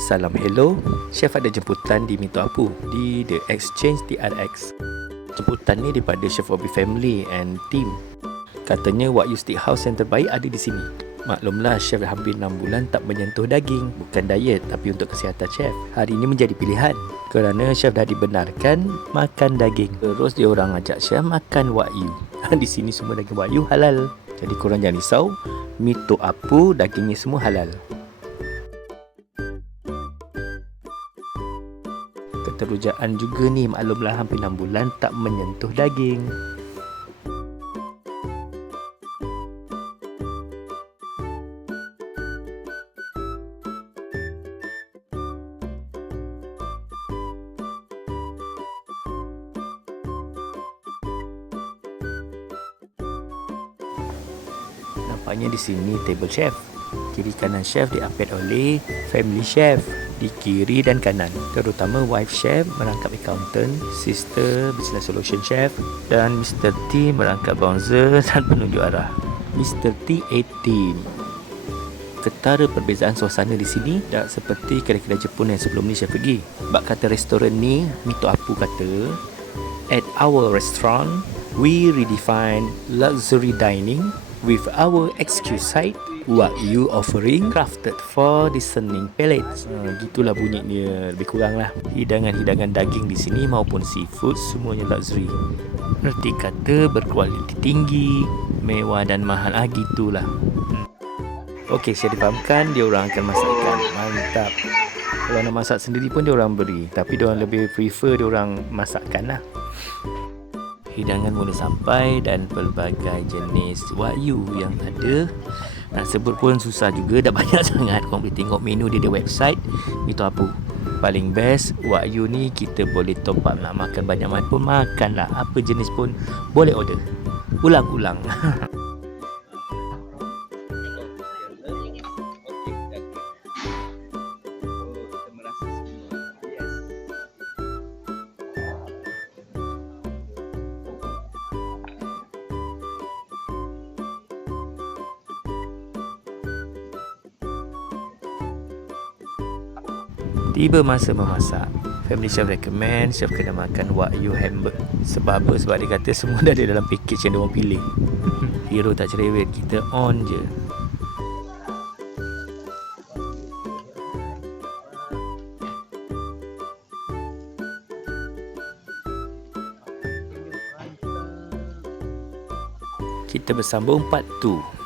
Salam hello, chef ada jemputan di Minto Apu di The Exchange TRX. Jemputan ni daripada Chef Bobby Family and team. Katanya Wagyu Steakhouse yang terbaik ada di sini. Maklumlah chef hampir 6 bulan tak menyentuh daging. Bukan diet tapi untuk kesihatan chef. Hari ini menjadi pilihan kerana chef dah dibenarkan makan daging. Terus dia orang ajak chef makan Wagyu. Di sini semua daging Wagyu halal. Jadi korang jangan risau, Minto Apu dagingnya semua halal. Keterujaan juga ni, maklumlah hampir 6 bulan tak menyentuh daging. Nampaknya di sini table chef. Kiri kanan chef diapit oleh family chef. Di kiri dan kanan, terutama wife chef merangkap accountant, sister business solution chef, dan Mr. T merangkap bouncer dan penunjuk arah. Mr. T 18. Ketara perbezaan suasana di sini tak seperti kedai-kedai Jepun yang sebelum ni chef pergi. Bak kata restoran ni, Minto Apu kata, at our restaurant, we redefine luxury dining with our exquisite Wagyu offering crafted for discerning palates. Gitulah bunyi dia, lebih kurang lah. Hidangan-hidangan daging di sini maupun seafood semuanya luxury. Erti kata berkualiti tinggi, mewah dan mahal. Gitulah. Okey, saya difahamkan dia orang akan masakkan. Mantap. Kalau nak masak sendiri pun dia orang beri, tapi dia orang lebih prefer dia orang masakkan lah. Hidangan mula sampai dan pelbagai jenis Wagyu yang ada. Nak sebut pun susah juga, dah banyak sangat. Korang boleh tengok menu dia di website Minto Apu. Paling best Wagyu ni kita boleh top up, nak makan banyak mana pun makanlah. Apa jenis pun boleh order. Ulang-ulang. Tiba masa memasak. Family chef recommend chef kena makan Wagyu hamburg. Sebab apa? Sebab dia kata semua dah ada dalam package yang dia orang pilih. Hero tak cerewet, kita on je. Kita bersambung part 2.